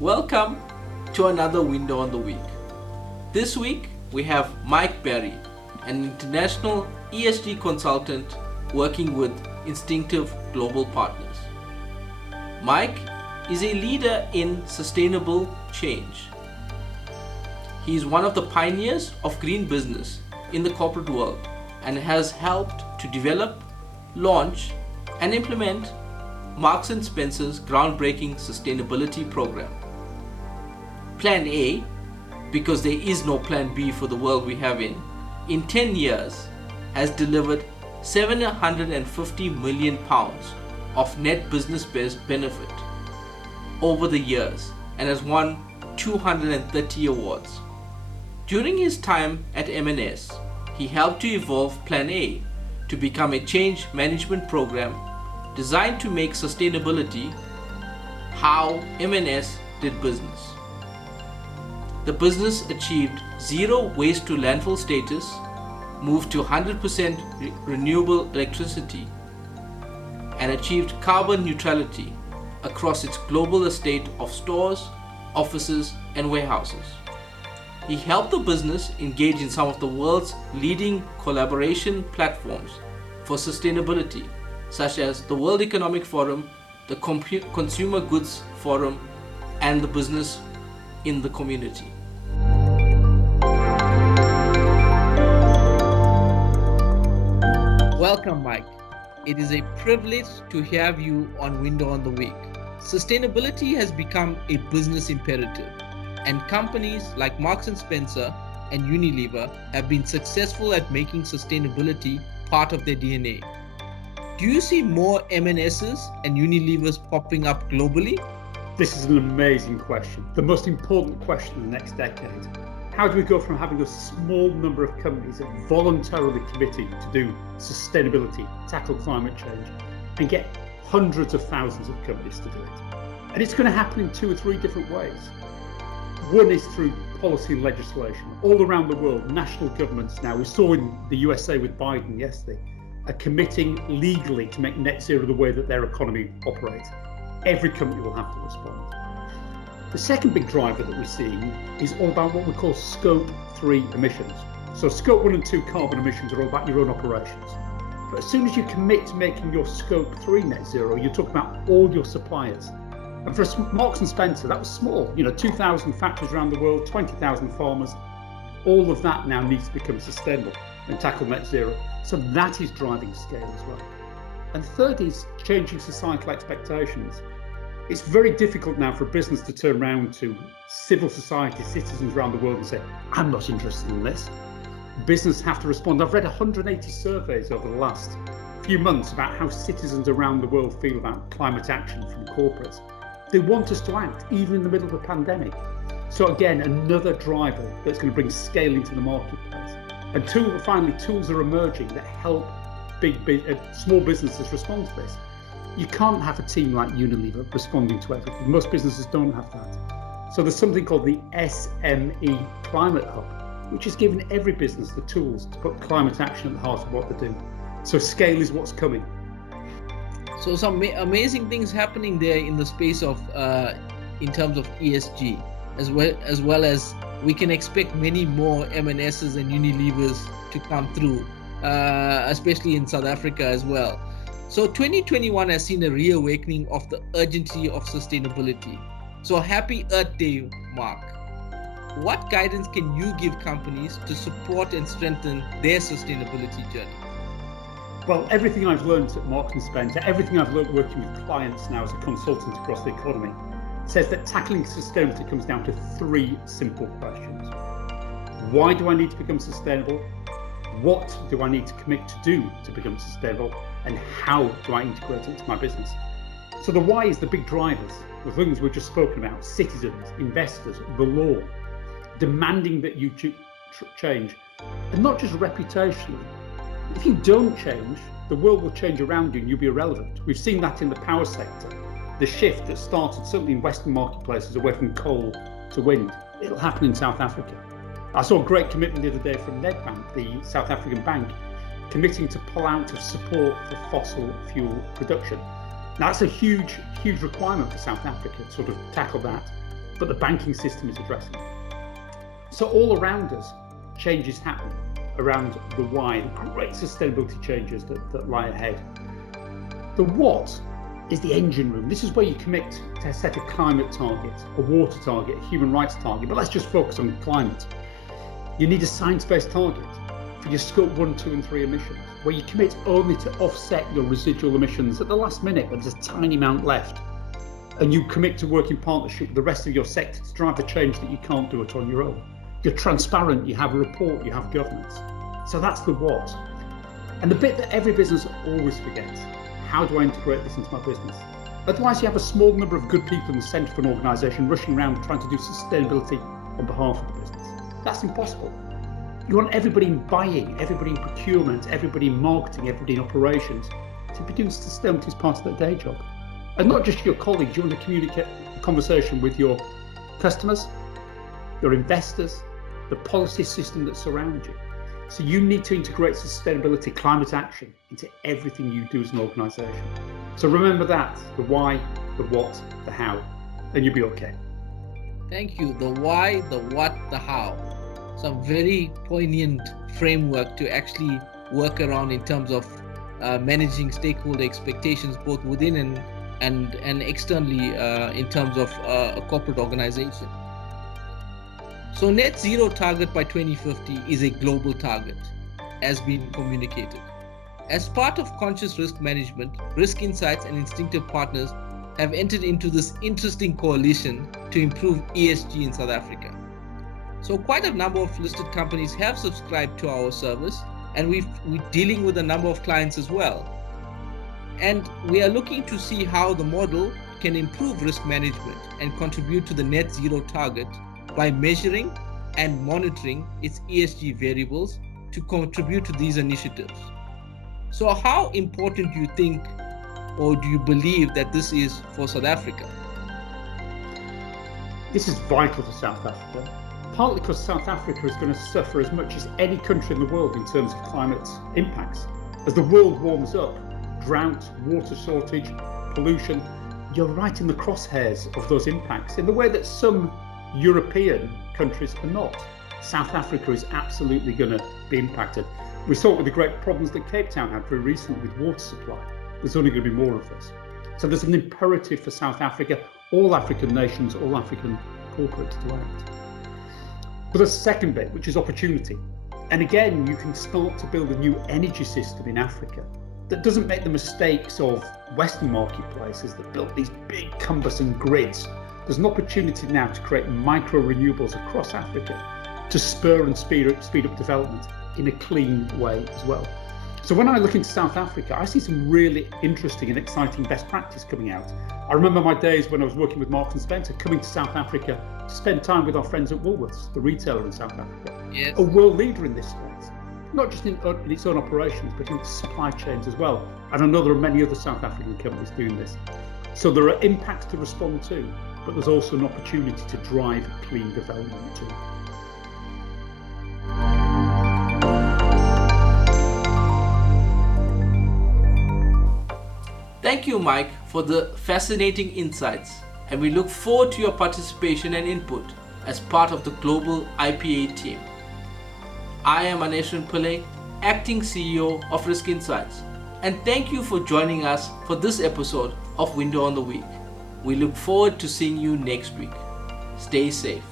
Welcome to another window on the week. This week we have Mike Berry, an international ESG consultant working with Instinctif Global Partners. Mike is a leader in sustainable change. He is one of the pioneers of green business in the corporate world and has helped to develop, launch, and implement Marks & Spencer's groundbreaking sustainability program. Plan A, because there is no plan B for the world we have in 10 years, has delivered £750 million of net business benefit over the years and has won 230 awards. During his time at M&S, he helped to evolve Plan A to become a change management program designed to make sustainability how M&S did business. The business achieved zero waste to landfill status, moved to 100% renewable electricity, and achieved carbon neutrality across its global estate of stores, offices, and warehouses. He helped the business engage in some of the world's leading collaboration platforms for sustainability, such as the World Economic Forum, the Consumer Goods Forum, and the Business in the Community. Welcome, Mike. It is a privilege to have you on Window on the Week. Sustainability has become a business imperative, and companies like Marks & Spencer and Unilever have been successful at making sustainability part of their DNA. Do you see more M&Ss and Unilevers popping up globally? This is an amazing question. The most important question in the next decade. How do we go from having a small number of companies that are voluntarily committed to do sustainability, tackle climate change, and get hundreds of thousands of companies to do it? And it's going to happen in 2 or 3 different ways. One is through policy and legislation. All around the world, national governments now, we saw in the USA with Biden yesterday, are committing legally to make net zero the way that their economy operates. Every company will have to respond. The second big driver that we're seeing is all about what we call scope 3 emissions. So scope 1 and 2 carbon emissions are all about your own operations. But as soon as you commit to making your scope 3 net zero, you're talking about all your suppliers. And for Marks & Spencer, that was small. 2,000 factories around the world, 20,000 farmers. All of that now needs to become sustainable and tackle net zero. So that is driving scale as well. And third is changing societal expectations. It's very difficult now for a business to turn around to civil society, citizens around the world and say, I'm not interested in this. Business have to respond. I've read 180 surveys over the last few months about how citizens around the world feel about climate action from corporates. They want us to act, even in the middle of a pandemic. So again, another driver that's going to bring scale into the marketplace. And finally, tools are emerging that help small businesses respond to this. You can't have a team like Unilever responding to everything. Most businesses don't have that. So there's something called the SME Climate Hub, which has given every business the tools to put climate action at the heart of what they do. So scale is what's coming. So some amazing things happening there in the space of, in terms of ESG, as well as we can expect many more M&Ss and Unilevers to come through, especially in South Africa as well. So 2021 has seen a reawakening of the urgency of sustainability. So happy Earth Day, Mark. What guidance can you give companies to support and strengthen their sustainability journey? Well, everything I've learned at Marks & Spencer, everything I've learned working with clients now as a consultant across the economy, says that tackling sustainability comes down to 3 simple questions. Why do I need to become sustainable? What do I need to commit to do to become sustainable? And how do I integrate it into my business? So the why is the big drivers, the things we've just spoken about, citizens, investors, the law, demanding that you change, and not just reputationally. If you don't change, the world will change around you and you'll be irrelevant. We've seen that in the power sector. The shift that started certainly in Western marketplaces away from coal to wind, it'll happen in South Africa. I saw a great commitment the other day from Nedbank, the South African bank, committing to pull out of support for fossil fuel production. Now, that's a huge requirement for South Africa to sort of tackle that. but the banking system is addressing it. So all around us, changes happen around the why, the great sustainability changes that lie ahead. The what is the engine room. This is where you commit to set a climate target, a water target, a human rights target, but let's just focus on climate. You need a science-based target for your scope 1, 2 and 3 emissions, where you commit only to offset your residual emissions at the last minute when there's a tiny amount left. And you commit to work in partnership with the rest of your sector to drive the change that you can't do it on your own. You're transparent, you have a report, you have governance. So that's the what. And the bit that every business always forgets, how do I integrate this into my business? Otherwise, you have a small number of good people in the centre of an organisation rushing around trying to do sustainability on behalf of the business. That's impossible. You want everybody in buying, everybody in procurement, everybody in marketing, everybody in operations to be doing sustainability as part of their day job. And not just your colleagues, you want to communicate a conversation with your customers, your investors, the policy system that surrounds you. So you need to integrate sustainability, climate action into everything you do as an organisation. So remember that, the why, the what, the how, and you'll be okay. Thank you. The why, the what, the how. Some very poignant framework to actually work around in terms of managing stakeholder expectations, both within and externally in terms of a corporate organization. So net zero target by 2050 is a global target, as been communicated. As part of conscious risk management, Risk Insights and Instinctif partners have entered into this interesting coalition to improve ESG in South Africa. So quite a number of listed companies have subscribed to our service, and we're dealing with a number of clients as well. And we are looking to see how the model can improve risk management and contribute to the net zero target by measuring and monitoring its ESG variables to contribute to these initiatives. So how important do you think, or do you believe that this is for South Africa? This is vital for South Africa, partly because South Africa is going to suffer as much as any country in the world in terms of climate impacts. As the world warms up, drought, water shortage, pollution, you're right in the crosshairs of those impacts in the way that some European countries are not. South Africa is absolutely going to be impacted. We saw it with the great problems that Cape Town had very recently with water supply. There's only going to be more of this. So there's an imperative for South Africa, all African nations, all African corporates to act. But there's a second bit, which is opportunity. And again, you can start to build a new energy system in Africa that doesn't make the mistakes of Western marketplaces that built these big cumbersome grids. There's an opportunity now to create micro renewables across Africa to spur and speed up development in a clean way as well. So when I look into South Africa, I see some really interesting and exciting best practice coming out. I remember my days when I was working with Marks & Spencer, coming to South Africa to spend time with our friends at Woolworths, the retailer in South Africa. Yes. A world leader in this space, not just in its own operations, but in supply chains as well. And I know there are many other South African companies doing this. So there are impacts to respond to, but there's also an opportunity to drive clean development too. Thank you, Mike, for the fascinating insights, and we look forward to your participation and input as part of the global IPA team. I am Aneshran Pillai, Acting CEO of Risk Insights, and thank you for joining us for this episode of Window on the Week. We look forward to seeing you next week. Stay safe.